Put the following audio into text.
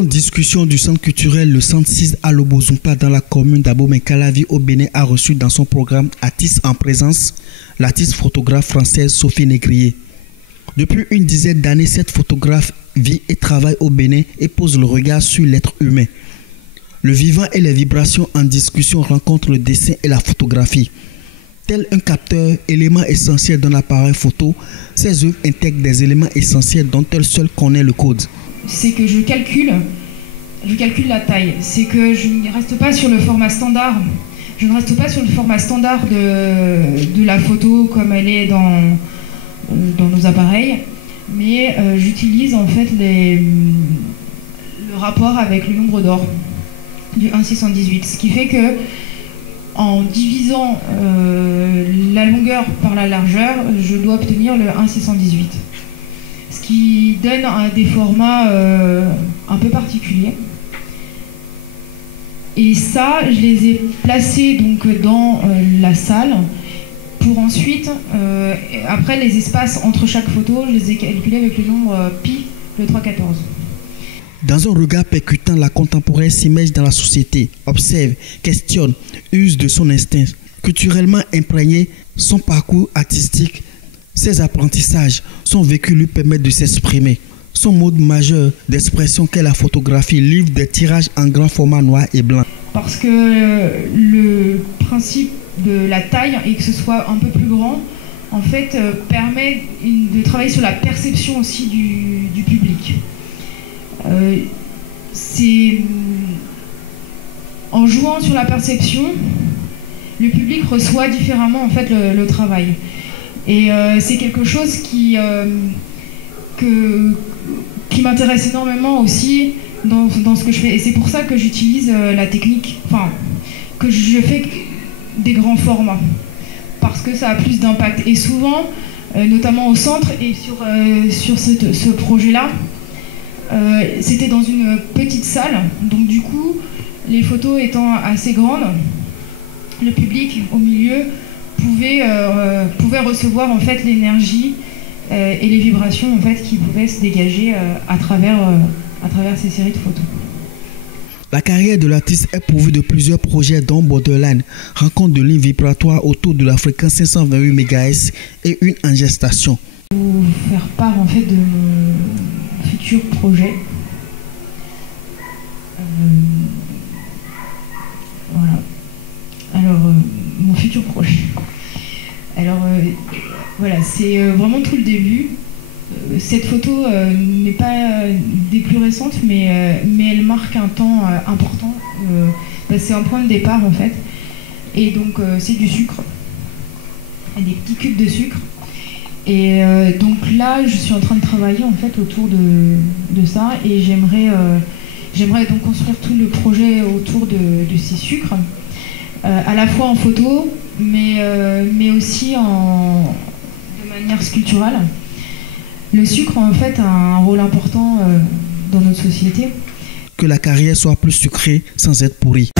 Rencontre-discussion du centre culturel Le 106 à Lobozumpa dans la commune d'Abomey-Calavi au Bénin a reçu dans son programme Artistes en présence l'artiste photographe française Sophie Négrier. Depuis une dizaine d'années, cette photographe vit et travaille au Bénin et pose le regard sur l'être humain. Le vivant et les vibrations en discussion rencontrent le dessin et la photographie. Tel un capteur, élément essentiel dans l'appareil photo, ces œuvres intègrent des éléments essentiels dont elle seule connaît le code. C'est que je calcule la taille. C'est que je ne reste pas sur le format standard. Je ne reste pas sur le format standard de la photo comme elle est dans nos appareils, mais j'utilise en fait le rapport avec le nombre d'or du 1,618, ce qui fait que en divisant la longueur par la largeur, je dois obtenir le 1,618. Ce qui donne des formats un peu particuliers. Et ça, je les ai placés donc dans la salle pour ensuite, après les espaces entre chaque photo, je les ai calculés avec le nombre pi, le 314. Dans un regard percutant, la contemporaine s'immerge dans la société, observe, questionne, use de son instinct. Culturellement imprégné, son parcours artistique, ses apprentissages, son vécu lui permettent de s'exprimer. Son mode majeur d'expression qu'est la photographie livre des tirages en grand format noir et blanc. Parce que le principe de la taille et que ce soit un peu plus grand, en fait, permet de travailler sur la perception aussi du public. C'est en jouant sur la perception, le public reçoit différemment en fait le travail. Et c'est quelque chose qui m'intéresse énormément aussi dans ce que je fais. Et c'est pour ça que j'utilise la technique, que je fais des grands formats, parce que ça a plus d'impact. Et souvent, notamment au centre et sur ce projet-là, c'était dans une petite salle, donc du coup, les photos étant assez grandes, le public au milieu pouvait recevoir en fait l'énergie et les vibrations en fait qui pouvaient se dégager à travers ces séries de photos. La carrière de l'artiste est pourvue de plusieurs projets dont Borderline, rencontre de lignes vibratoires autour de la fréquence 528 MHz et une en gestation. Pour faire part en fait de mon futur projet. Voilà. Alors, mon futur projet. Alors, voilà, c'est vraiment tout le début. Cette photo n'est pas des plus récentes, mais elle marque un temps important. C'est un point de départ en fait. Et donc c'est du sucre, des petits cubes de sucre. Et donc là, je suis en train de travailler en fait autour de ça, et j'aimerais donc construire tout le projet autour de ces sucres, à la fois en photo, mais aussi de manière sculpturale. Le sucre, en fait, a un rôle important dans notre société. Que la carrière soit plus sucrée sans être pourrie.